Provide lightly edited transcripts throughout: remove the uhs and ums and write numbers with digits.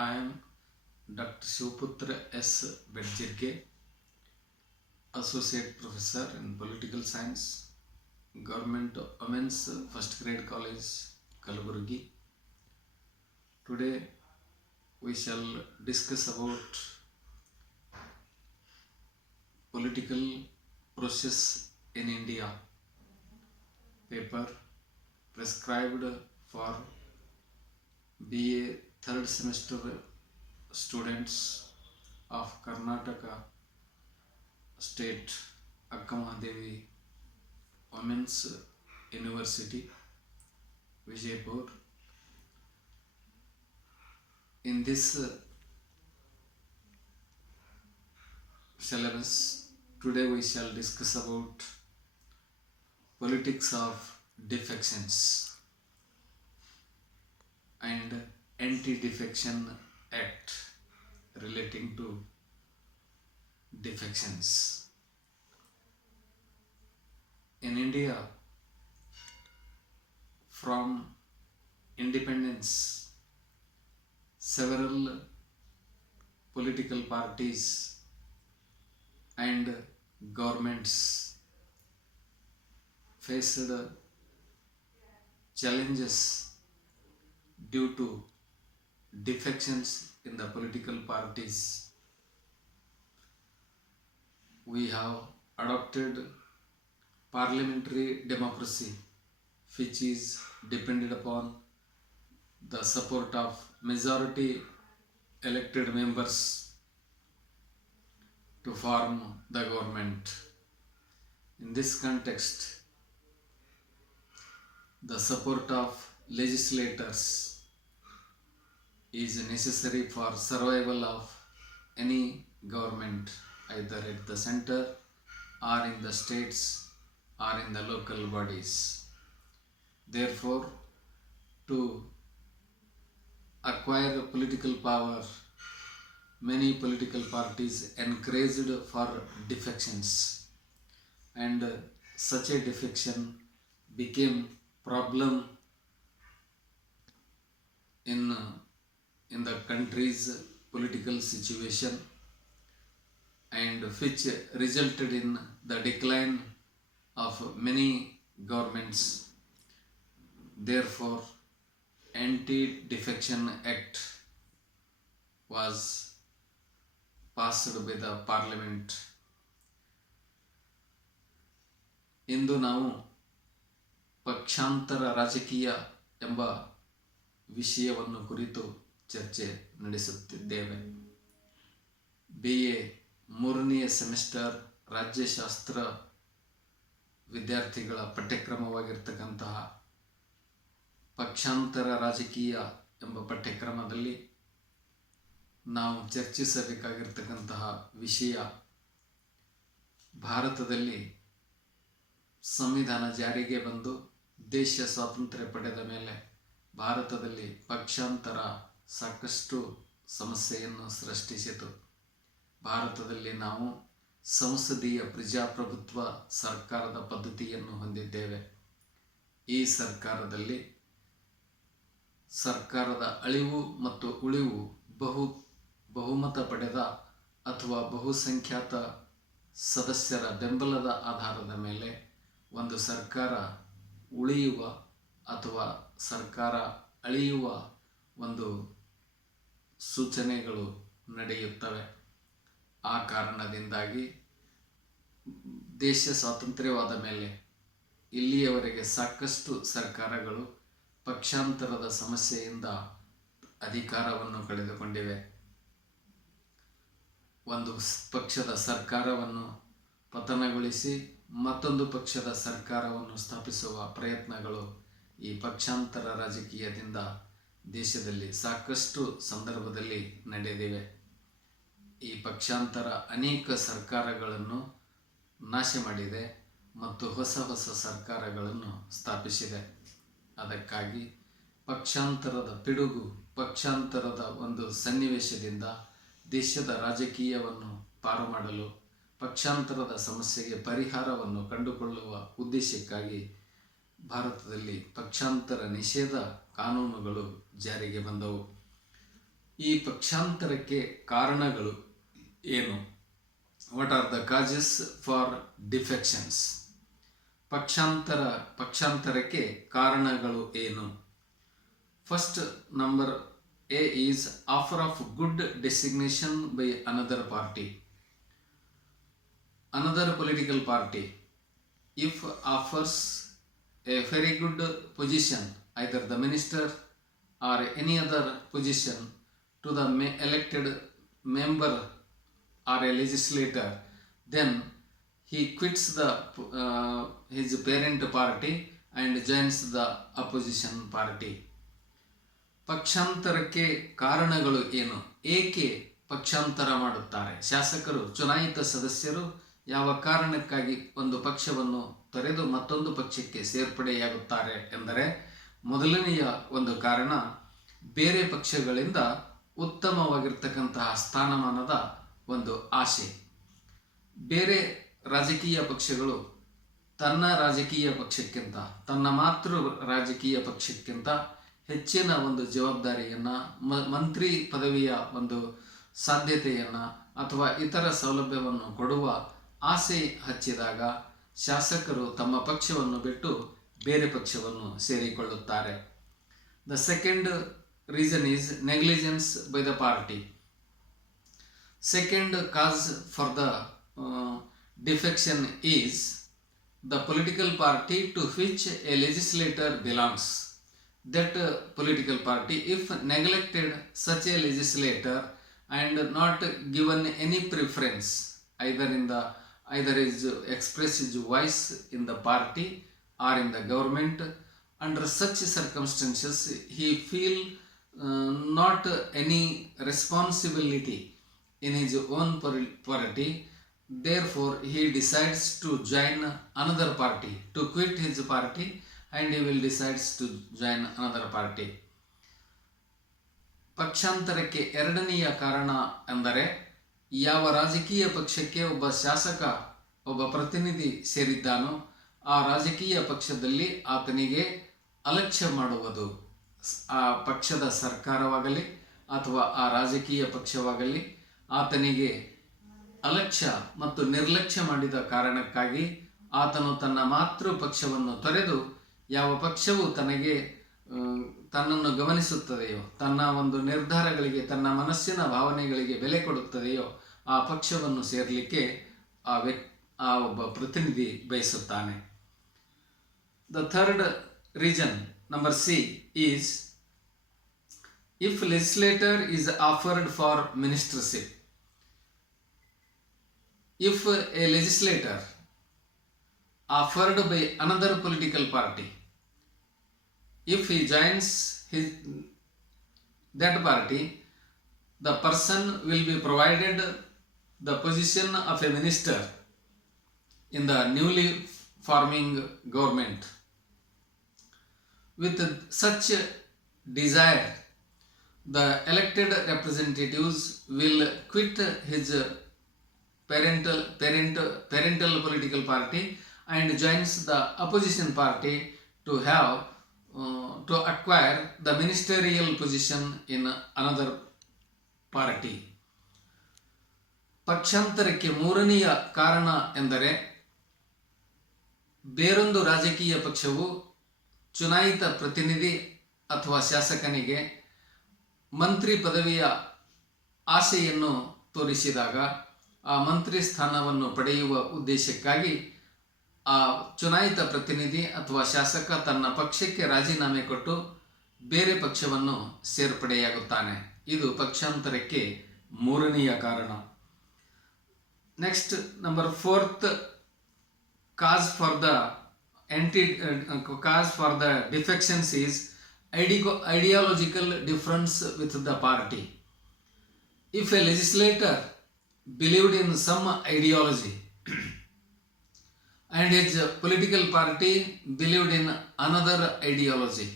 I am Dr. Shivaputra S. Bedjirge, Associate Professor in Political Science, Government Women's First Grade College, Kalaburgi. Today we shall discuss about political process in India, paper prescribed for BA third semester students of Karnataka State Akkamahadevi Women's University, Vijaypur. In this syllabus, today we shall discuss about politics of defections and Anti-Defection Act relating to defections. In India, from independence, several political parties and governments faced challenges due to defections in the political parties. We have adopted parliamentary democracy, which is dependent upon the support of majority elected members to form the government. In this context, the support of legislators is necessary for survival of any government, either at the center or in the states or in the local bodies. Therefore, to acquire political power, many political parties encouraged for defections, and such a defection became problem in the country's political situation, and which resulted in the decline of many governments. Therefore, Anti-Defection Act was passed by the parliament. ಇಂದು ನಾವು ಪಕ್ಷಾಂತರ ರಾಜಕೀಯ ಎಂಬ ವಿಷಯವನ್ನು ಕುರಿತು ಚರ್ಚೆ ನಡೆಸುತ್ತಿದ್ದೇವೆ. BA ಮೂರನೆಯ semester ರಾಜ್ಯಶಾಸ್ತ್ರ ವಿದ್ಯಾರ್ಥಿಗಳ ಪಠ್ಯಕ್ರಮವಾಗಿರ್ತಕ್ಕಂತಹ ಪಕ್ಷಾಂತರ ರಾಜಕೀಯ ಎಂಬ ಪಠ್ಯಕ್ರಮದಲ್ಲಿ ನಾವು ಚರ್ಚಿಸಬೇಕಾಗಿರ್ತಕ್ಕಂತಹ ವಿಷಯ, ಭಾರತದಲ್ಲಿ ಸಂವಿಧಾನ ಜಾರಿಗೆ ಬಂದು ದೇಶ ಸ್ವಾತಂತ್ರ್ಯ ಪಡೆದ ಮೇಲೆ ಭಾರತದಲ್ಲಿ ಪಕ್ಷಾಂತರ ಸಾಕಷ್ಟು ಸಮಸ್ಯೆಯನ್ನು ಸೃಷ್ಟಿಸಿತು. ಭಾರತದಲ್ಲಿ ನಾವು ಸಂಸದೀಯ ಪ್ರಜಾಪ್ರಭುತ್ವ ಸರ್ಕಾರದ ಪದ್ಧತಿಯನ್ನು ಹೊಂದಿದ್ದೇವೆ. ಈ ಸರ್ಕಾರದಲ್ಲಿ ಸರ್ಕಾರದ ಅಳಿವು ಮತ್ತು ಉಳಿವು ಬಹುಮತ ಪಡೆದ ಅಥವಾ ಬಹುಸಂಖ್ಯಾತ ಸದಸ್ಯರ ಬೆಂಬಲದ ಆಧಾರದ ಮೇಲೆ ಒಂದು ಸರ್ಕಾರ ಉಳಿಯುವ ಅಥವಾ ಸರ್ಕಾರ ಅಳಿಯುವ ಒಂದು ಸೂಚನೆಗಳು ನಡೆಯುತ್ತವೆ. ಆ ಕಾರಣದಿಂದಾಗಿ ದೇಶ ಸ್ವಾತಂತ್ರ್ಯವಾದ ಮೇಲೆ ಇಲ್ಲಿಯವರೆಗೆ ಸಾಕಷ್ಟು ಸರ್ಕಾರಗಳು ಪಕ್ಷಾಂತರದ ಸಮಸ್ಯೆಯಿಂದ ಅಧಿಕಾರವನ್ನು ಕಳೆದುಕೊಂಡಿವೆ. ಒಂದು ಪಕ್ಷದ ಸರ್ಕಾರವನ್ನು ಪತನಗೊಳಿಸಿ ಮತ್ತೊಂದು ಪಕ್ಷದ ಸರ್ಕಾರವನ್ನು ಸ್ಥಾಪಿಸುವ ಪ್ರಯತ್ನಗಳು ಈ ಪಕ್ಷಾಂತರ ರಾಜಕೀಯದಿಂದ ದೇಶದಲ್ಲಿ ಸಾಕಷ್ಟು ಸಂದರ್ಭದಲ್ಲಿ ನಡೆದಿವೆ. ಈ ಪಕ್ಷಾಂತರ ಅನೇಕ ಸರ್ಕಾರಗಳನ್ನು ನಾಶ ಮಾಡಿದೆ ಮತ್ತು ಹೊಸ ಹೊಸ ಸರ್ಕಾರಗಳನ್ನು ಸ್ಥಾಪಿಸಿದೆ. ಅದಕ್ಕಾಗಿ ಪಕ್ಷಾಂತರದ ಪಿಡುಗು, ಪಕ್ಷಾಂತರದ ಒಂದು ಸನ್ನಿವೇಶದಿಂದ ದೇಶದ ರಾಜಕೀಯವನ್ನು ಪಾರು ಮಾಡಲು, ಪಕ್ಷಾಂತರದ ಸಮಸ್ಯೆಗೆ ಪರಿಹಾರವನ್ನು ಕಂಡುಕೊಳ್ಳುವ ಉದ್ದೇಶಕ್ಕಾಗಿ ಭಾರತದಲ್ಲಿ ಪಕ್ಷಾಂತರ ನಿಷೇಧ ಕಾನೂನುಗಳು ಜಾರಿಗೆ ಬಂದವು. ಈ ಪಕ್ಷಾಂತರಕ್ಕೆ ಕಾರಣಗಳು ಏನು? What are the causes for defections? ಪಕ್ಷಾಂತರಕ್ಕೆ ಕಾರಣಗಳು ಏನು? First, number A is offer of good designation by another party. Another political party, if offers a very good position, either the minister or any other position to the elected member or a legislator, then he quits his parent party and joins the opposition party. ಪಕ್ಷಾಂತರಕ್ಕೆ ಕಾರಣಗಳು ಏನು? ಏಕೆ ಪಕ್ಷಾಂತರ ಮಾಡುತ್ತಾರೆ? ಶಾಸಕರು, ಚುನಾಯಿತ ಸದಸ್ಯರು ಯಾವ ಕಾರಣಕ್ಕಾಗಿ ಒಂದು ಪಕ್ಷವನ್ನು ತೊರೆದು ಮತ್ತೊಂದು ಪಕ್ಷಕ್ಕೆ ಸೇರ್ಪಡೆಯಾಗುತ್ತಾರೆ ಎಂದರೆ, ಮೊದಲನೆಯ ಒಂದು ಕಾರಣ, ಬೇರೆ ಪಕ್ಷಗಳಿಂದ ಉತ್ತಮವಾಗಿರ್ತಕ್ಕಂತಹ ಸ್ಥಾನಮಾನದ ಒಂದು ಆಸೆ. ಬೇರೆ ರಾಜಕೀಯ ಪಕ್ಷಗಳು ತನ್ನ ರಾಜಕೀಯ ಪಕ್ಷಕ್ಕಿಂತ, ತನ್ನ ಮಾತೃ ರಾಜಕೀಯ ಪಕ್ಷಕ್ಕಿಂತ ಹೆಚ್ಚಿನ ಒಂದು ಜವಾಬ್ದಾರಿಯನ್ನು, ಮಂತ್ರಿ ಪದವಿಯ ಒಂದು ಸಾಧ್ಯತೆಯನ್ನು ಅಥವಾ ಇತರ ಸೌಲಭ್ಯವನ್ನು ಕೊಡುವ ಆಸೆ ಹಚ್ಚಿದಾಗ ಶಾಸಕರು ತಮ್ಮ ಪಕ್ಷವನ್ನು ಬಿಟ್ಟು ಬೇರೆ ಪಕ್ಷವನ್ನು ಸೇರಿಕೊಳ್ಳುತ್ತಾರೆ. The second reason is negligence by the party. Second cause for the defection is the political party to which a legislator belongs. That political party, if neglected such a legislator and not given any preference, either is express his voice in the party or in the government, under such circumstances he feel not any responsibility in his own party. Therefore he decides to join another party, to quit his party, and he will decides to join another party. ಪಕ್ಷಾಂತರಕ್ಕೆ ಎರಡನೆಯ ಕಾರಣ ಎಂದರೆ, ಯಾವ ರಾಜಕೀಯ ಪಕ್ಷಕ್ಕೆ ಒಬ್ಬ ಶಾಸಕ, ಒಬ್ಬ ಪ್ರತಿನಿಧಿ ಸೇರಿದ್ದಾನೋ ಆ ರಾಜಕೀಯ ಪಕ್ಷದಲ್ಲಿ ಆತನಿಗೆ ಅಲಕ್ಷ್ಯ ಮಾಡುವುದು. ಆ ಪಕ್ಷದ ಸರ್ಕಾರವಾಗಲಿ ಅಥವಾ ಆ ರಾಜಕೀಯ ಪಕ್ಷವಾಗಲಿ ಆತನಿಗೆ ಅಲಕ್ಷ್ಯ ಮತ್ತು ನಿರ್ಲಕ್ಷ್ಯ ಮಾಡಿದ ಕಾರಣಕ್ಕಾಗಿ ಆತನು ತನ್ನ ಮಾತೃ ಪಕ್ಷವನ್ನು ತೊರೆದು ಯಾವ ಪಕ್ಷವು ತನ್ನನ್ನು ಗಮನಿಸುತ್ತದೆಯೋ, ತನ್ನ ಒಂದು ನಿರ್ಧಾರಗಳಿಗೆ, ತನ್ನ ಮನಸ್ಸಿನ ಭಾವನೆಗಳಿಗೆ ಬೆಲೆ ಕೊಡುತ್ತದೆಯೋ ಆ ಪಕ್ಷವನ್ನು ಸೇರಲಿಕ್ಕೆ ಆ ಒಬ್ಬ ಪ್ರತಿನಿಧಿ ಬಯಸುತ್ತಾನೆ. The third reason, number C, is if legislator is offered for ministership. If A legislator offered by another political party, if he joins that party, the person will be provided the position of a minister in the newly forming government. With such desire, the elected representatives will quit his parental political party and joins the opposition party to acquire the ministerial position in another party. ಪಕ್ಷಾಂತರಕ್ಕೆ ಮೂರನೆಯ ಕಾರಣ ಎಂದರೆ, ಬೇರೊಂದು ರಾಜಕೀಯ ಪಕ್ಷವು ಚುನಾಯಿತ ಪ್ರತಿನಿಧಿ ಅಥವಾ ಶಾಸಕನಿಗೆ ಮಂತ್ರಿ ಪದವಿಯ ಆಸೆಯನ್ನು ತೋರಿಸಿದಾಗ ಆ ಮಂತ್ರಿ ಸ್ಥಾನವನ್ನು ಪಡೆಯುವ ಉದ್ದೇಶಕ್ಕಾಗಿ ಆ ಚುನಾಯಿತ ಪ್ರತಿನಿಧಿ ಅಥವಾ ಶಾಸಕ ತನ್ನ ಪಕ್ಷಕ್ಕೆ ರಾಜೀನಾಮೆ ಕೊಟ್ಟು ಬೇರೆ ಪಕ್ಷವನ್ನು ಸೇರ್ಪಡೆಯಾಗುತ್ತಾನೆ. ಇದು ಪಕ್ಷಾಂತರಕ್ಕೆ ಮೂರನೆಯ ಕಾರಣ. Next, number 4th cause for the defections is ideological difference with the party. If a legislator believed in some ideology and his political party believed in another ideology,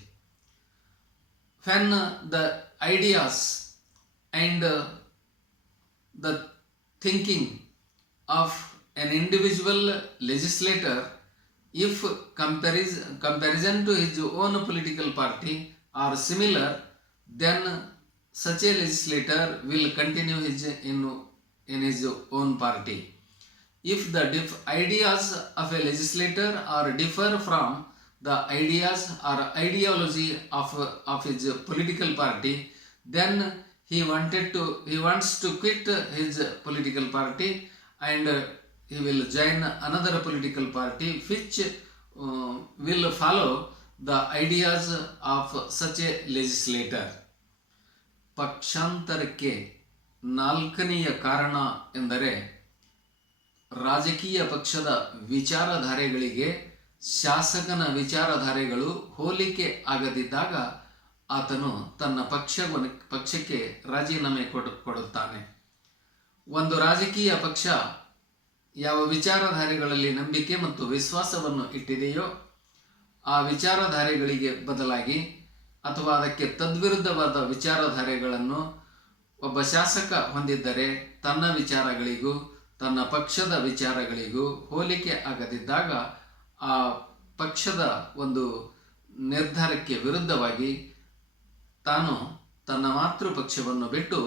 when the ideas and the thinking of an individual legislator, if comparison to his own political party are similar, then such a legislator will continue in his own party. If the ideas of a legislator are differ from the ideas or ideology of his political party, then he wants to quit his political party and he will join another political party which will follow the ideas of such a legislator. ಪಕ್ಷಾಂತರಕ್ಕೆ ನಾಲ್ಕನೆಯ ಕಾರಣ ಎಂದರೆ ರಾಜಕೀಯ ಪಕ್ಷದ ವಿಚಾರಧಾರೆಗಳಿಗೆ ಶಾಸಕನ ವಿಚಾರಧಾರೆಗಳು ಹೋಲಿಕೆ ಆಗದಿದ್ದಾಗ ಆತನು ತನ್ನ ಪಕ್ಷಕ್ಕೆ ರಾಜೀನಾಮೆ ಕೊಡುತ್ತಾನೆ. ಒಂದು ರಾಜಕೀಯ ಪಕ್ಷ ಯಾವ ವಿಚಾರಧಾರೆಗಳಲ್ಲಿ ನಂಬಿಕೆ ಮತ್ತು ವಿಶ್ವಾಸವನ್ನು ಇಟ್ಟಿದೆಯೋ ಆ ವಿಚಾರಧಾರೆಗಳಿಗೆ ಬದಲಾಗಿ ಅಥವಾ ಅದಕ್ಕೆ ತದ್ವಿರುದ್ಧವಾದ ವಿಚಾರಧಾರೆಗಳನ್ನು ಒಬ್ಬ ಶಾಸಕ ಹೊಂದಿದ್ದರೆ ತನ್ನ ವಿಚಾರಗಳಿಗೂ ತನ್ನ ಪಕ್ಷದ ವಿಚಾರಗಳಿಗೂ ಹೋಲಿಕೆ ಆಗದಿದ್ದಾಗ ಆ ಪಕ್ಷದ ಒಂದು ನಿರ್ಧಾರಕ್ಕೆ ವಿರುದ್ಧವಾಗಿ ತಾನು ತನ್ನ ಮಾತೃ ಪಕ್ಷವನ್ನು ಬಿಟ್ಟು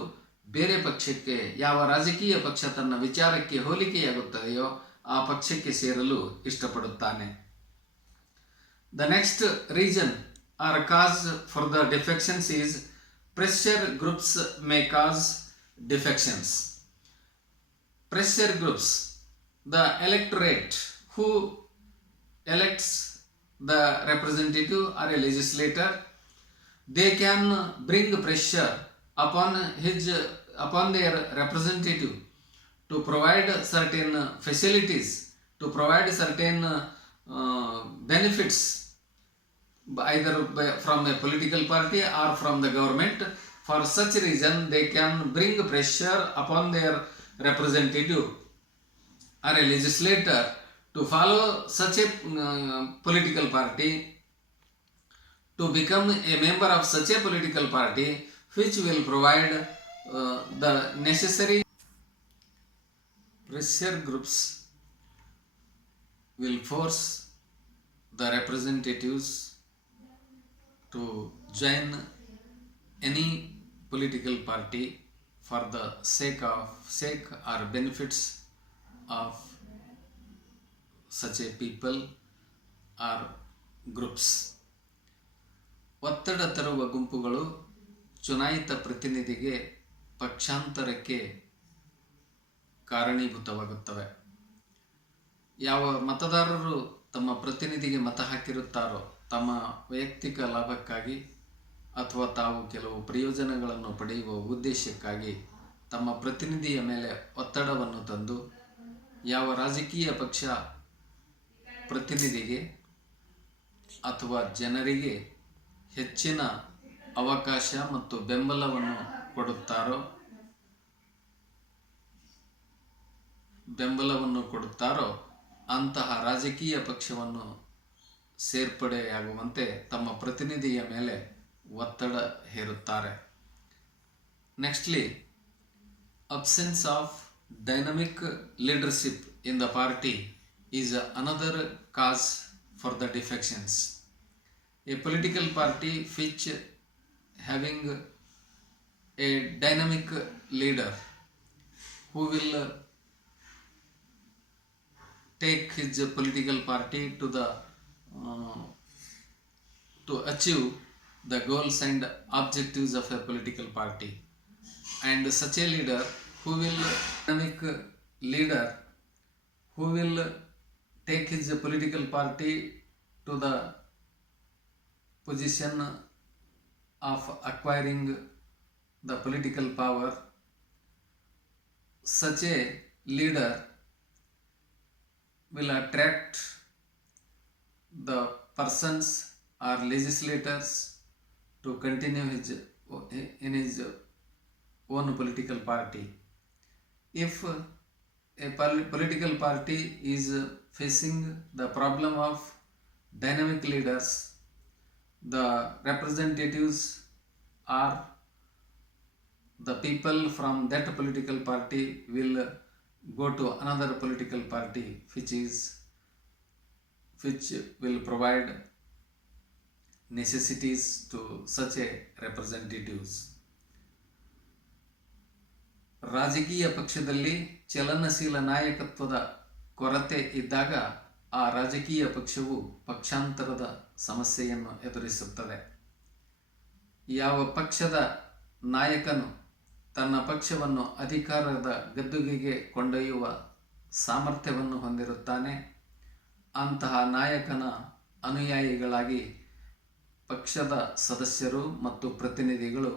ಬೇರೆ ಪಕ್ಷಕ್ಕೆ, ಯಾವ ರಾಜಕೀಯ ಪಕ್ಷ ತನ್ನ ವಿಚಾರಕ್ಕೆ ಹೋಲಿಕೆಯಾಗುತ್ತದೆಯೋ ಆ ಪಕ್ಷಕ್ಕೆ ಸೇರಲು ಇಷ್ಟಪಡುತ್ತಾನೆ. The next reason or cause for the defections is pressure groups may cause defections. Pressure groups, the electorate who elects the representative or a legislator, they can bring pressure upon their representative to provide certain facilities, to provide certain benefits, either from a political party or from the government. For such reason they can bring pressure upon their representative or a legislator to follow such a political party, to become a member of such a political party which will provide the necessary. Pressure groups will force the representatives to join any political party for the sake or benefits of such a people or groups. ಒತ್ತಡ ತರುವ ಗುಂಪುಗಳು ಚುನಾಯಿತ ಪ್ರತಿನಿಧಿಗೆ ಪಕ್ಷಾಂತರಕ್ಕೆ ಕಾರಣೀಭೂತವಾಗುತ್ತವೆ. ಯಾವ ಮತದಾರರು ತಮ್ಮ ಪ್ರತಿನಿಧಿಗೆ ಮತ ಹಾಕಿರುತ್ತಾರೋ ತಮ್ಮ ವೈಯಕ್ತಿಕ ಲಾಭಕ್ಕಾಗಿ ಅಥವಾ ತಾವು ಕೆಲವು ಪ್ರಯೋಜನಗಳನ್ನು ಪಡೆಯುವ ಉದ್ದೇಶಕ್ಕಾಗಿ ತಮ್ಮ ಪ್ರತಿನಿಧಿಯ ಮೇಲೆ ಒತ್ತಡವನ್ನು ತಂದು ಯಾವ ರಾಜಕೀಯ ಪಕ್ಷ ಪ್ರತಿನಿಧಿಗೆ ಅಥವಾ ಜನರಿಗೆ ಹೆಚ್ಚಿನ ಅವಕಾಶ ಮತ್ತು ಬೆಂಬಲವನ್ನು ಕೊಡುತ್ತಾರೋ ಅಂತಹ ರಾಜಕೀಯ ಪಕ್ಷವನ್ನು ಸೇರ್ಪಡೆಯಾಗುವಂತೆ ತಮ್ಮ ಪ್ರತಿನಿಧಿಯ ಮೇಲೆ ಒತ್ತಡ ಹೇರುತ್ತಾರೆ. ನೆಕ್ಸ್ಟ್ಲಿ, absence of dynamic leadership in the party is another cause for the defections. A political party which having a dynamic leader who will take his political party to achieve the goals and objectives of a political party, and such a leader who will take his political party to the position of acquiring the political power. Such a leader will attract the persons or legislators to continue in his own political party. If a political party is facing the problem of dynamic leaders, the representatives or the people from that political party will go to another political party which will provide necessities to such a representatives. ರಾಜಕೀಯ ಪಕ್ಷದಲ್ಲಿ ಚಲನಶೀಲ ನಾಯಕತ್ವದ ಕೊರತೆ ಇದ್ದಾಗ ಆ ರಾಜಕೀಯ ಪಕ್ಷವು ಪಕ್ಷಾಂತರದ ಸಮಸ್ಯೆಯನ್ನು ಎದುರಿಸುತ್ತದೆ. ಯಾವ ಪಕ್ಷದ ನಾಯಕನು ತನ್ನ ಪಕ್ಷವನ್ನು ಅಧಿಕಾರದ ಗದ್ದುಗೆಗೆ ಕೊಂಡೊಯ್ಯುವ ಸಾಮರ್ಥ್ಯವನ್ನು ಹೊಂದಿರುತ್ತಾನೆ, ಅಂತಹ ನಾಯಕನ ಅನುಯಾಯಿಗಳಾಗಿ ಪಕ್ಷದ ಸದಸ್ಯರು ಮತ್ತು ಪ್ರತಿನಿಧಿಗಳು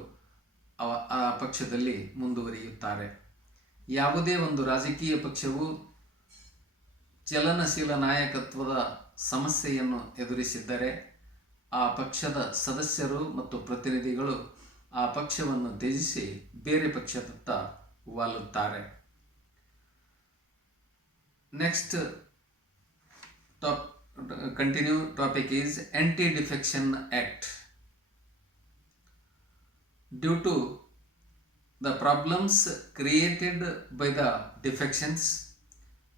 ಆ ಪಕ್ಷದಲ್ಲಿ ಮುಂದುವರಿಯುತ್ತಾರೆ. ಯಾವುದೇ ಒಂದು ರಾಜಕೀಯ ಪಕ್ಷವು ಚಲನಶೀಲ ನಾಯಕತ್ವದ ಸಮಸ್ಯೆಯನ್ನು ಎದುರಿಸಿದ್ದರೆ ಆ ಪಕ್ಷದ ಸದಸ್ಯರು ಮತ್ತು ಪ್ರತಿನಿಧಿಗಳು ಆ ಪಕ್ಷವನ್ನು ತ್ಯಜಿಸಿ ಬೇರೆ ಪಕ್ಷದತ್ತ ವಾಲುತ್ತಾರೆ. Next topic is Anti-Defection Act. Due to the problems created by the defections,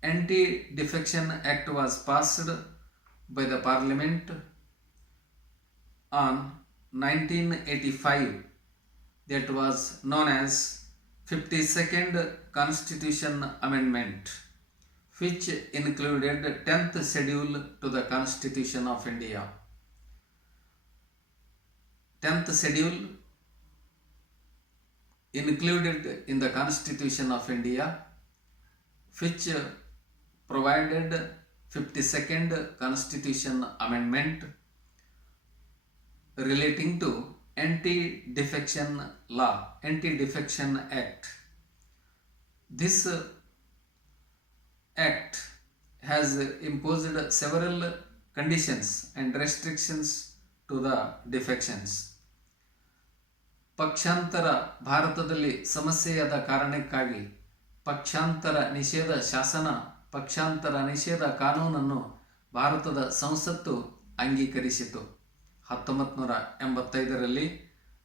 Anti-Defection Act was passed by the Parliament on 1985, that was known as 52nd Constitution Amendment, which included 10th schedule to the Constitution of India. 10th schedule included in the Constitution of India, which provided 52nd Constitution Amendment relating to Anti-Defection Law, Anti-Defection Act. This Act has imposed several conditions and restrictions to the defections. ಪಕ್ಷಾಂತರ ಭಾರತದಲ್ಲಿ ಸಮಸ್ಯೆಯಾದ ಕಾರಣಕ್ಕಾಗಿ ಪಕ್ಷಾಂತರ ನಿಷೇಧ ಶಾಸನ, ಪಕ್ಷಾಂತರ ನಿಷೇಧ ಕಾನೂನನ್ನು ಭಾರತದ ಸಂಸತ್ತು ಅಂಗೀಕರಿಸಿತು. 1985ರಲ್ಲಿ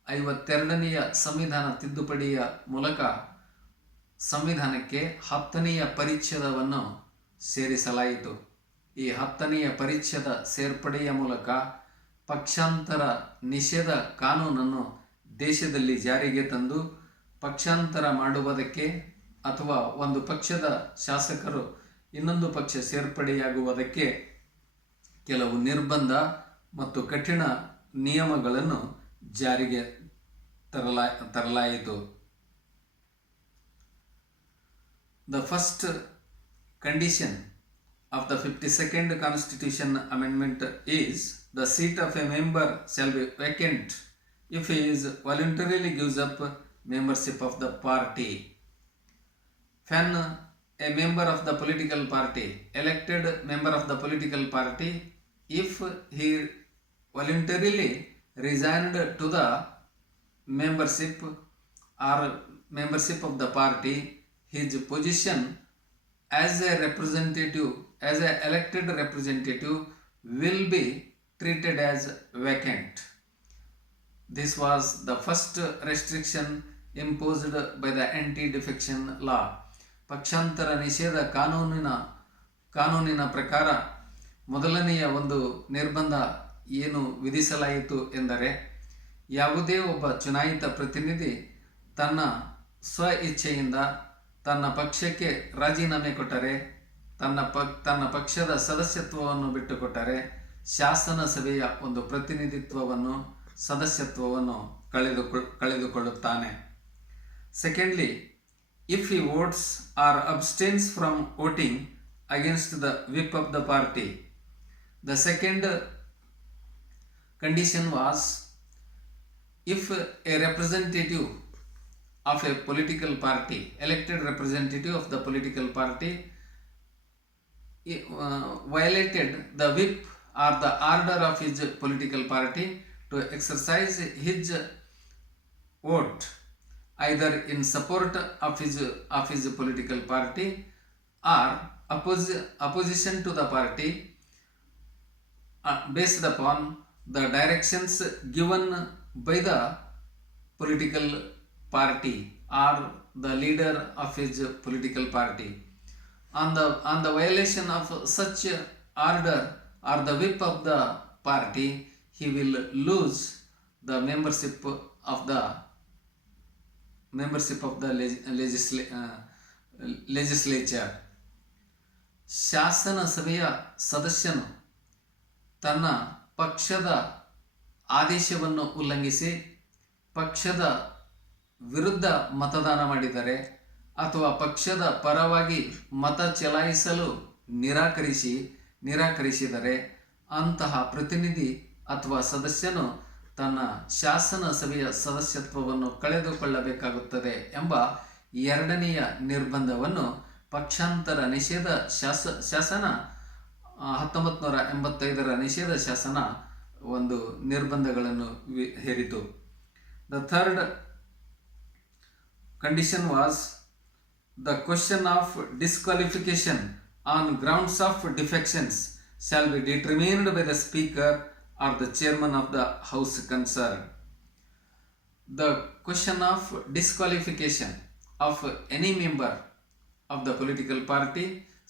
52ನೆಯ ಸಂವಿಧಾನ ತಿದ್ದುಪಡಿಯ ಮೂಲಕ ಸಂವಿಧಾನಕ್ಕೆ 10ನೆಯ ಪರಿಚ್ಛೇದವನ್ನು ಸೇರಿಸಲಾಯಿತು. ಈ 10ನೆಯ ಪರಿಚ್ಛೇದ ಸೇರ್ಪಡೆಯ ಮೂಲಕ ಪಕ್ಷಾಂತರ ನಿಷೇಧ ಕಾನೂನನ್ನು ದೇಶದಲ್ಲಿ ಜಾರಿಗೆ ತಂದು ಪಕ್ಷಾಂತರ ಮಾಡುವುದಕ್ಕೆ ಅಥವಾ ಒಂದು ಪಕ್ಷದ ಶಾಸಕರು ಇನ್ನೊಂದು ಪಕ್ಷ ಸೇರ್ಪಡೆಯಾಗುವುದಕ್ಕೆ ಕೆಲವು ನಿರ್ಬಂಧ ಮತ್ತು ಕಠಿಣ ನಿಯಮಗಳನ್ನು ಜಾರಿಗೆ ತರಲಾಯಿತು. The first condition of the 52nd Constitution Amendment is the seat of a member shall be vacant if he is voluntarily gives up membership of the party. When a member of the political party, elected member of the political party, if he voluntarily resigned to the membership or membership of the party, his position as a representative, as an elected representative, will be treated as vacant. This was the first restriction imposed by the Anti-Defection Law. ಪಕ್ಷಾಂತರ ನಿಷೇಧ ಕಾನೂನಿನ ಪ್ರಕಾರ ಮೊದಲನೆಯ ಒಂದು ನಿರ್ಬಂಧ ಏನು ವಿಧಿಸಲಾಯಿತು ಎಂದರೆ, ಯಾವುದೇ ಒಬ್ಬ ಚುನಾಯಿತ ಪ್ರತಿನಿಧಿ ತನ್ನ ಸ್ವ ಇಚ್ಛೆಯಿಂದ ತನ್ನ ಪಕ್ಷಕ್ಕೆ ರಾಜೀನಾಮೆ ಕೊಟ್ಟರೆ, ತನ್ನ ಪಕ್ಷದ ಸದಸ್ಯತ್ವವನ್ನು ಬಿಟ್ಟುಕೊಟ್ಟರೆ ಶಾಸನ ಸಭೆಯ ಒಂದು ಪ್ರತಿನಿಧಿತ್ವವನ್ನು, ಸದಸ್ಯತ್ವವನ್ನು ಕಳೆದುಕೊಳ್ಳುತ್ತಾನೆ. Secondly, if he votes or abstains from voting against the whip of the party. The second condition was, if a representative of a political party, elected representative of the political party, violated the whip or the order of his political party to exercise his vote either in support of his political party or opposition to the party based upon the directions given by the political party or the leader of his political party. On the violation of such order or the whip of the party, he will lose the membership of the membership of the legislature. ಶಾಸನ ಸಭೆಯ ಸದಸ್ಯನು ತನ್ನ ಪಕ್ಷದ ಆದೇಶವನ್ನು ಉಲ್ಲಂಘಿಸಿ ಪಕ್ಷದ ವಿರುದ್ಧ ಮತದಾನ ಮಾಡಿದರೆ ಅಥವಾ ಪಕ್ಷದ ಪರವಾಗಿ ಮತ ಚಲಾಯಿಸಲು ನಿರಾಕರಿಸಿದರೆ ಅಂತಹ ಪ್ರತಿನಿಧಿ ಅಥವಾ ಸದಸ್ಯನು ತನ್ನ ಶಾಸನ ಸಭೆಯ ಸದಸ್ಯತ್ವವನ್ನು ಕಳೆದುಕೊಳ್ಳಬೇಕಾಗುತ್ತದೆ ಎಂಬ ಎರಡನೆಯ ನಿರ್ಬಂಧವನ್ನು ಪಕ್ಷಾಂತರ ನಿಷೇಧ ಶಾಸನ 1985 ನಿಷೇಧ ಶಾಸನ ಒಂದು ನಿರ್ಬಂಧಗಳನ್ನು ಹೇರಿತು. The third condition was the question of disqualification on grounds of defections shall be determined by the speaker or the chairman of the house concerned. The question of disqualification of any member of the political party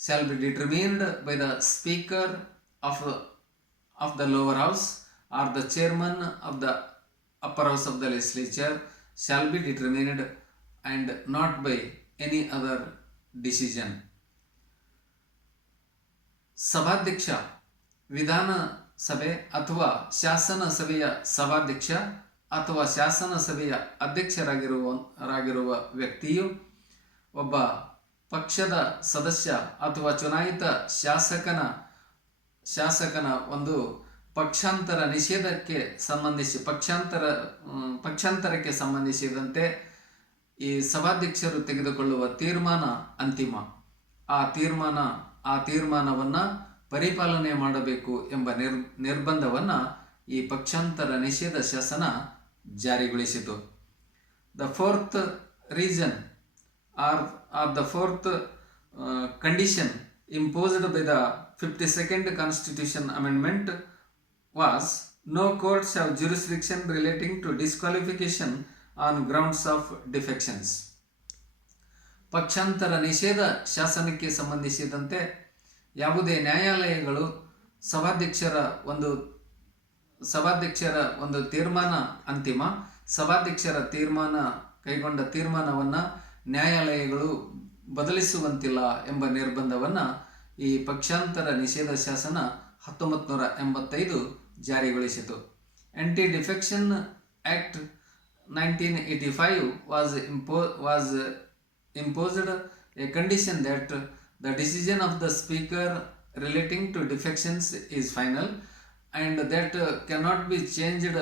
shall be determined by the speaker of the lower house or the chairman of the upper house of the legislature shall be determined and not by any other decision. ಸಭಾಧ್ಯಕ್ಷ ವಿಧಾನಸಭೆ ಅಥವಾ ಶಾಸನ ಸಭೆಯ ಸಭಾಧ್ಯಕ್ಷ ಅಥವಾ ಶಾಸನ ಸಭೆಯ ಅಧ್ಯಕ್ಷರಾಗಿರುವ ವ್ಯಕ್ತಿಯು ಒಬ್ಬ ಪಕ್ಷದ ಸದಸ್ಯ ಅಥವಾ ಚುನಾಯಿತ ಶಾಸಕನ ಒಂದು ಪಕ್ಷಾಂತರ ನಿಷೇಧಕ್ಕೆ ಸಂಬಂಧಿಸಿ ಪಕ್ಷಾಂತರಕ್ಕೆ ಸಂಬಂಧಿಸಿದಂತೆ ಈ ಸಭಾಧ್ಯಕ್ಷರು ತೆಗೆದುಕೊಳ್ಳುವ ತೀರ್ಮಾನ ಅಂತಿಮ. ಆ ತೀರ್ಮಾನವನ್ನು ಪರಿಪಾಲನೆ ಮಾಡಬೇಕು ಎಂಬ ನಿರ್ಬಂಧವನ್ನು ಈ ಪಕ್ಷಾಂತರ ನಿಷೇಧ ಶಾಸನ ಜಾರಿಗೊಳಿಸಿತು. The fourth reason or the fourth condition imposed by the 52nd Constitution Amendment was no courts have jurisdiction relating to disqualification on grounds of defections. ಪಕ್ಷಾಂತರ ನಿಷೇಧ ಶಾಸನಕ್ಕೆ ಸಂಬಂಧಿಸಿದಂತೆ ಯಾವುದೇ ನ್ಯಾಯಾಲಯಗಳು ಸಭಾಧ್ಯಕ್ಷರ ಒಂದು ತೀರ್ಮಾನ ಅಂತಿಮ. ಸಭಾಧ್ಯಕ್ಷರ ಕೈಗೊಂಡ ತೀರ್ಮಾನವನ್ನು ನ್ಯಾಯಾಲಯಗಳು ಬದಲಿಸುವಂತಿಲ್ಲ ಎಂಬ ನಿರ್ಬಂಧವನ್ನು ಈ ಪಕ್ಷಾಂತರ ನಿಷೇಧ ಶಾಸನ 1985 ಜಾರಿಗೊಳಿಸಿತು. Anti Defection Act 1985 was imposed a condition that the decision of the speaker relating to defections is final and that cannot be changed.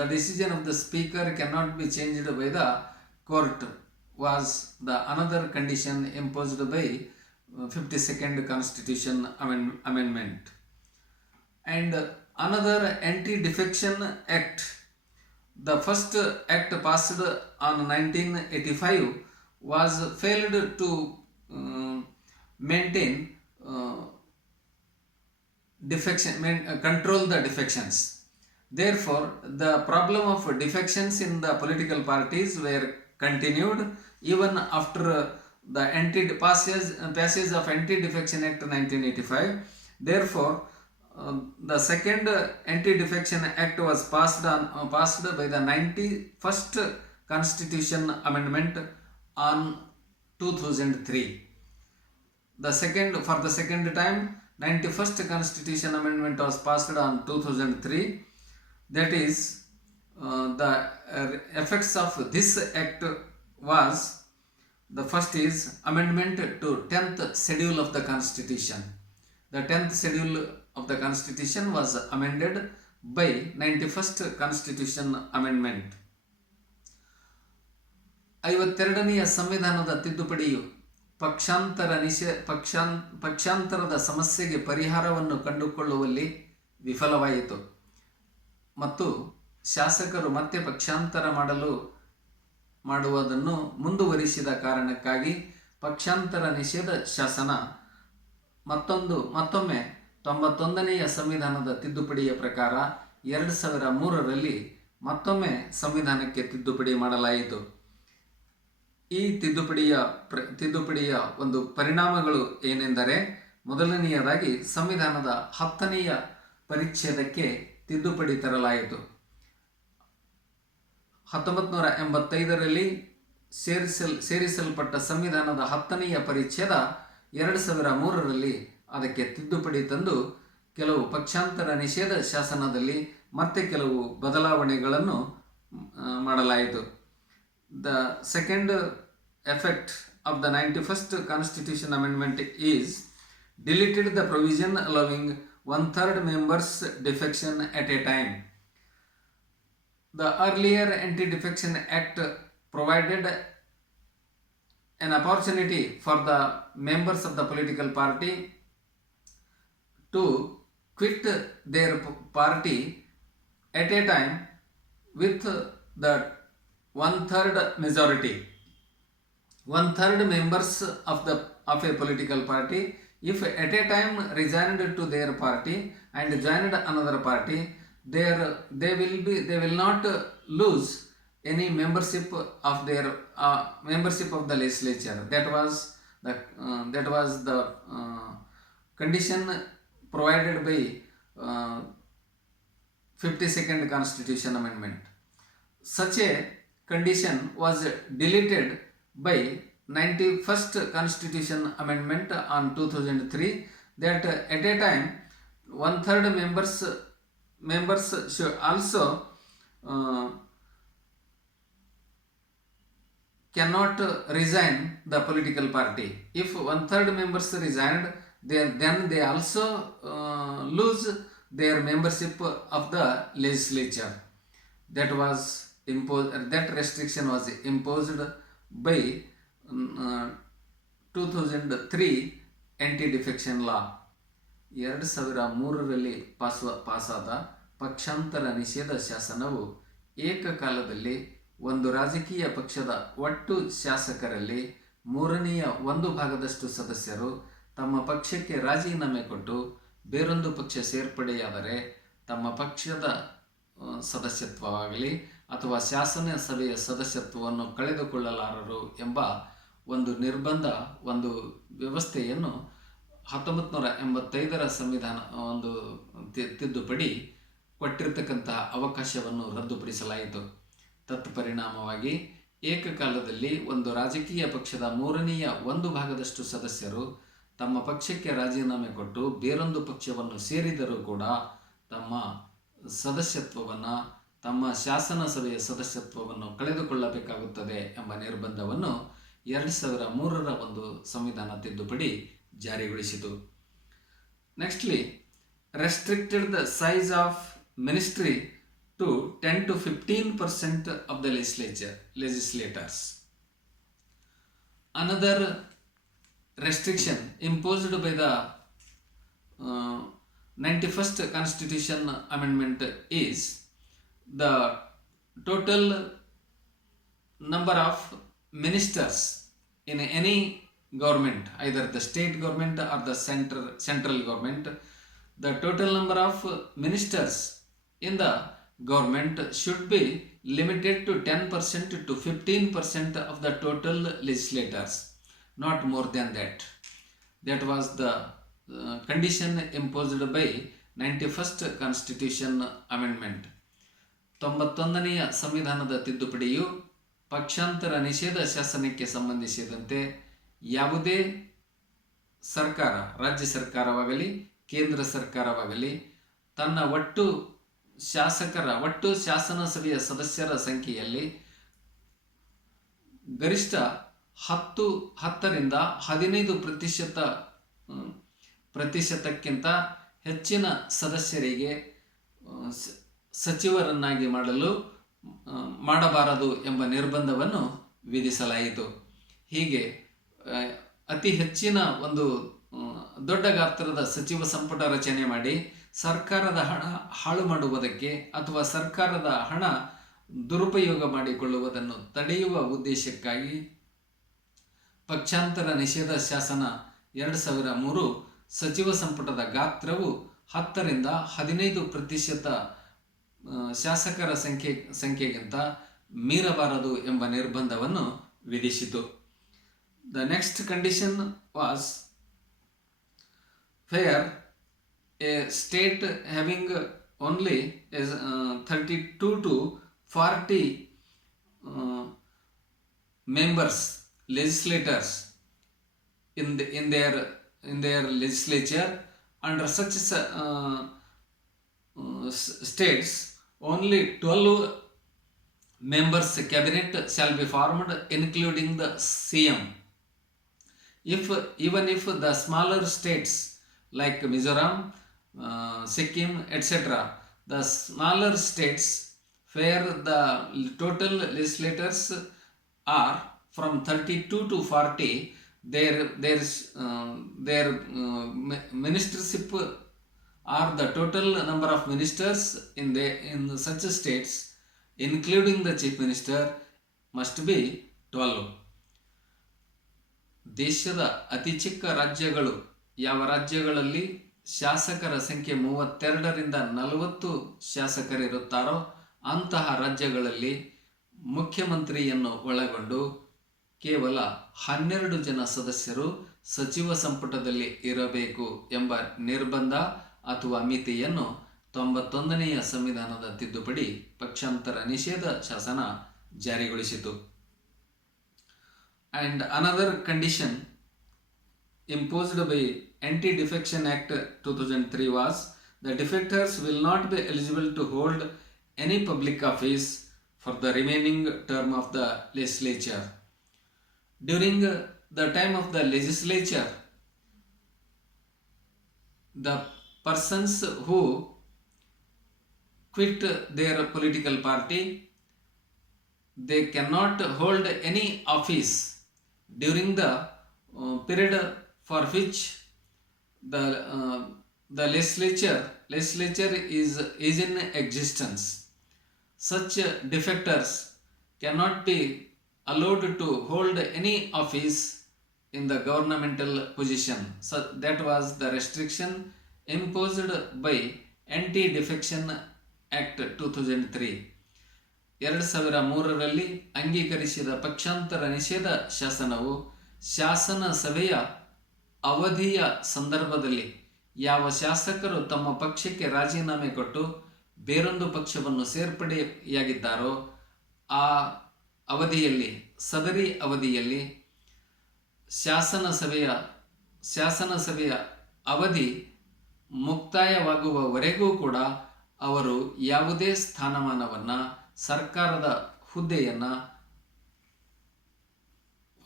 The decision of the speaker cannot be changed by the court was the another condition imposed by 52nd Constitution Amendment. And another Anti-Defection Act, the first act passed on 1985 was failed to control the defections. Therefore, the problem of defections in the political parties were continued even after the passage of Anti-Defection Act 1985. Therefore, the second Anti-Defection Act was passed by the 91st Constitution Amendment on 2003. For the second time, 91st Constitution Amendment was passed on 2003. That is, the effects of this act was, the first is amendment to 10th schedule of the Constitution. The 10th schedule of the Constitution was amended by 91st Constitution Amendment. 52ನೇ ಸಂವಿಧಾನದ ತಿದ್ದುಪಡಿಯು ಪಕ್ಷಾಂತರದ ಸಮಸ್ಯೆಗೆ ಪರಿಹಾರವನ್ನು ಕಂಡುಕೊಳ್ಳುವಲ್ಲಿ ವಿಫಲವಾಯಿತು ಮತ್ತು ಶಾಸಕರು ಮತ್ತೆ ಪಕ್ಷಾಂತರ ಮಾಡುವುದನ್ನು ಮುಂದುವರಿಸಿದ ಕಾರಣಕ್ಕಾಗಿ ಪಕ್ಷಾಂತರ ನಿಷೇಧ ಶಾಸನ ಮತ್ತೊಮ್ಮೆ 91ನೇ ಸಂವಿಧಾನದ ತಿದ್ದುಪಡಿಯ ಪ್ರಕಾರ 2003ರಲ್ಲಿ ಮತ್ತೊಮ್ಮೆ ಸಂವಿಧಾನಕ್ಕೆ ತಿದ್ದುಪಡಿ ಮಾಡಲಾಯಿತು. ಈ ತಿದ್ದುಪಡಿಯ ಒಂದು ಪರಿಣಾಮಗಳು ಏನೆಂದರೆ, ಮೊದಲನೆಯದಾಗಿ ಸಂವಿಧಾನದ 10ನೇ ಪರಿಚ್ಛೇದಕ್ಕೆ ತಿದ್ದುಪಡಿ ತರಲಾಯಿತು. 1985ರಲ್ಲಿ ಸೇರಿಸಲ್ಪಟ್ಟ ಸಂವಿಧಾನದ 10ನೆಯ ಪರಿಚ್ಛೇದ 2003ರಲ್ಲಿ ಅದಕ್ಕೆ ತಿದ್ದುಪಡಿ ತಂದು ಕೆಲವು ಪಕ್ಷಾಂತರ ನಿಷೇಧ ಶಾಸನದಲ್ಲಿ ಮತ್ತೆ ಕೆಲವು ಬದಲಾವಣೆಗಳನ್ನು ಮಾಡಲಾಯಿತು. The second effect of the 91st Constitution Amendment is deleted the provision allowing 1/3 members defection at a time. The earlier Anti-Defection Act provided an opportunity for the members of the political party to quit their party at a time with the 1/3 majority. 1/3 members of a political party, if at a time resigned to their party and joined another party, they will not lose any membership of their membership of the legislature. That was the condition provided by 52nd Constitution Amendment. Such a condition was deleted by 91st Constitution Amendment on 2003, that at a time 1/3 members should also cannot resign the political party. If 1/3 members resigned, then they also lose their membership of the legislature. That restriction was imposed by 2003 Anti-Defection Law. 2003ರಲ್ಲಿ ಪಾಸಾದ ಪಕ್ಷಾಂತರ ನಿಷೇಧ ಶಾಸನವು ಏಕಕಾಲದಲ್ಲಿ ಒಂದು ರಾಜಕೀಯ ಪಕ್ಷದ ಒಟ್ಟು ಶಾಸಕರಲ್ಲಿ 1/3 ಸದಸ್ಯರು ತಮ್ಮ ಪಕ್ಷಕ್ಕೆ ರಾಜೀನಾಮೆ ಕೊಟ್ಟು ಬೇರೊಂದು ಪಕ್ಷ ಸೇರ್ಪಡೆಯಾದರೆ ತಮ್ಮ ಪಕ್ಷದ ಸದಸ್ಯತ್ವವಾಗಲಿ ಅಥವಾ ಶಾಸನ ಸಭೆಯ ಸದಸ್ಯತ್ವವನ್ನು ಕಳೆದುಕೊಳ್ಳಲಾರರು ಎಂಬ ಒಂದು ವ್ಯವಸ್ಥೆಯನ್ನು 1985ರ ಸಂವಿಧಾನ ತಿದ್ದುಪಡಿ ಕೊಟ್ಟಿರತಕ್ಕಂತಹ ಅವಕಾಶವನ್ನು ರದ್ದುಪಡಿಸಲಾಯಿತು. ತತ್ಪರಿಣಾಮವಾಗಿ ಏಕಕಾಲದಲ್ಲಿ ಒಂದು ರಾಜಕೀಯ ಪಕ್ಷದ 1/3 ಸದಸ್ಯರು ತಮ್ಮ ಪಕ್ಷಕ್ಕೆ ರಾಜೀನಾಮೆ ಕೊಟ್ಟು ಬೇರೊಂದು ಪಕ್ಷವನ್ನು ಸೇರಿದರೂ ಕೂಡ ತಮ್ಮ ಸದಸ್ಯತ್ವವನ್ನು, ತಮ್ಮ ಶಾಸನ ಸಭೆಯ ಸದಸ್ಯತ್ವವನ್ನು ಕಳೆದುಕೊಳ್ಳಬೇಕಾಗುತ್ತದೆ ಎಂಬ ನಿರ್ಬಂಧವನ್ನು 2003ರ ಒಂದು ಸಂವಿಧಾನ ತಿದ್ದುಪಡಿ ಜಾರಿಗೊಳಿಸಿತು. ನೆಕ್ಸ್ಟ್ಲಿ, restricted the size of ministry to 10 to 15% of the legislators. Another restriction imposed by the 91st Constitution Amendment is the total number of ministers in any government, either the state government or the central government. The total number of ministers in the government should be limited to 10% to 15% of the total legislators, not more than that. That was the condition imposed by 91st Constitution Amendment. 91ನೆಯ ಸಂವಿಧಾನದ ತಿದ್ದುಪಡಿಯು ಪಕ್ಷಾಂತರ ನಿಷೇಧ ಶಾಸನಕ್ಕೆ ಸಂಬಂಧಿಸಿದಂತೆ ಯಾವುದೇ ಸರ್ಕಾರ, ರಾಜ್ಯ ಸರ್ಕಾರವಾಗಲಿ ಕೇಂದ್ರ ಸರ್ಕಾರವಾಗಲಿ, ತನ್ನ ಒಟ್ಟು ಶಾಸನ ಸಭೆಯ ಸದಸ್ಯರ ಸಂಖ್ಯೆಯಲ್ಲಿ ಗರಿಷ್ಠ 10ರಿಂದ 15% ಹೆಚ್ಚಿನ ಸದಸ್ಯರಿಗೆ ಸಚಿವರನ್ನಾಗಿ ಮಾಡಬಾರದು ಎಂಬ ನಿರ್ಬಂಧವನ್ನು ವಿಧಿಸಲಾಯಿತು. ಹೀಗೆ ಅತಿ ಹೆಚ್ಚಿನ ಒಂದು ದೊಡ್ಡ ಗಾತ್ರದ ಸಚಿವ ಸಂಪುಟ ರಚನೆ ಮಾಡಿ ಸರ್ಕಾರದ ಹಣ ಹಾಳು ಮಾಡುವುದಕ್ಕೆ ಅಥವಾ ಸರ್ಕಾರದ ಹಣ ದುರುಪಯೋಗ ಮಾಡಿಕೊಳ್ಳುವುದನ್ನು ತಡೆಯುವ ಉದ್ದೇಶಕ್ಕಾಗಿ ಪಕ್ಷಾಂತರ ನಿಷೇಧ ಶಾಸನ 2003 ಸಚಿವ ಸಂಪುಟದ ಗಾತ್ರವು 10ರಿಂದ 15% ಶಾಸಕರ ಸಂಖ್ಯೆಗಿಂತ ಮೀರಬಾರದು ಎಂಬ ನಿರ್ಬಂಧವನ್ನು ವಿಧಿಸಿತು. The next condition was where a state having only 32 to 40 members, legislators in their legislature under such states, only 12 members cabinet shall be formed, including the CM. Even if the smaller states like Mizoram, Sikkim, etc., the smaller states where the total legislators are from 32 to 40, their ministership or the total number of ministers in such states, including the chief minister, must be 12. ದೇಶದ ಅತಿ ಚಿಕ್ಕ ರಾಜ್ಯಗಳು ಯಾವ ರಾಜ್ಯಗಳಲ್ಲಿ ಶಾಸಕರ ಸಂಖ್ಯೆ 32ರಿಂದ 40 ಶಾಸಕರಿರುತ್ತಾರೋ ಅಂತಹ ರಾಜ್ಯಗಳಲ್ಲಿ ಮುಖ್ಯಮಂತ್ರಿಯನ್ನು ಒಳಗೊಂಡು ಕೇವಲ 12 ಜನ ಸದಸ್ಯರು ಸಚಿವ ಸಂಪುಟದಲ್ಲಿ ಇರಬೇಕು ಎಂಬ ನಿರ್ಬಂಧ ಅಥವಾ ಮಿತಿಯನ್ನು 91ನೆಯ ಸಂವಿಧಾನದ ತಿದ್ದುಪಡಿ ಪಕ್ಷಾಂತರ ನಿಷೇಧ ಶಾಸನ ಜಾರಿಗೊಳಿಸಿತು. And another condition imposed by Anti-Defection Act 2003 was the defectors will not be eligible to hold any public office for the remaining term of the legislature. During the time of the legislature, the persons who quit their political party, they cannot hold any office during the period for which the legislature is in existence. Such defectors cannot be allowed to hold any office in the governmental position. So that was the restriction imposed by Anti-Defection Act 2003. 2003ರಲ್ಲಿ ಅಂಗೀಕರಿಸಿದ ಪಕ್ಷಾಂತರ ನಿಷೇಧ ಶಾಸನವು ಶಾಸನ ಸಭೆಯ ಅವಧಿಯ ಸಂದರ್ಭದಲ್ಲಿ ಯಾವ ಶಾಸಕರು ತಮ್ಮ ಪಕ್ಷಕ್ಕೆ ರಾಜೀನಾಮೆ ಕೊಟ್ಟು ಬೇರೊಂದು ಪಕ್ಷವನ್ನು ಸೇರ್ಪಡೆಯಾಗಿದ್ದಾರೋ ಆ ಅವಧಿಯಲ್ಲಿ, ಸದರಿ ಅವಧಿಯಲ್ಲಿ ಶಾಸನ ಸಭೆಯ ಅವಧಿ ಮುಕ್ತಾಯವಾಗುವವರೆಗೂ ಕೂಡ ಅವರು ಯಾವುದೇ ಸ್ಥಾನಮಾನವನ್ನು, ಸರ್ಕಾರದ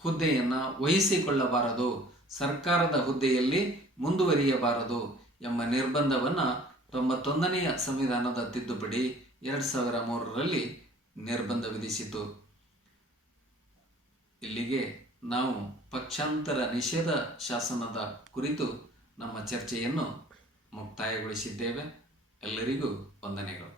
ಹುದ್ದೆಯನ್ನು ವಹಿಸಿಕೊಳ್ಳಬಾರದು, ಸರ್ಕಾರದ ಹುದ್ದೆಯಲ್ಲಿ ಮುಂದುವರಿಯಬಾರದು ಎಂಬ ನಿರ್ಬಂಧವನ್ನು 91ನೆಯ ಸಂವಿಧಾನದ ತಿದ್ದುಪಡಿ 2003ರಲ್ಲಿ ನಿರ್ಬಂಧ ವಿಧಿಸಿತು. ಇಲ್ಲಿಗೆ ನಾವು ಪಕ್ಷಾಂತರ ನಿಷೇಧ ಶಾಸನದ ಕುರಿತು ನಮ್ಮ ಚರ್ಚೆಯನ್ನು ಮುಕ್ತಾಯಗೊಳಿಸಿದ್ದೇವೆ. ಎಲ್ಲರಿಗೂ ವಂದನೆಗಳು.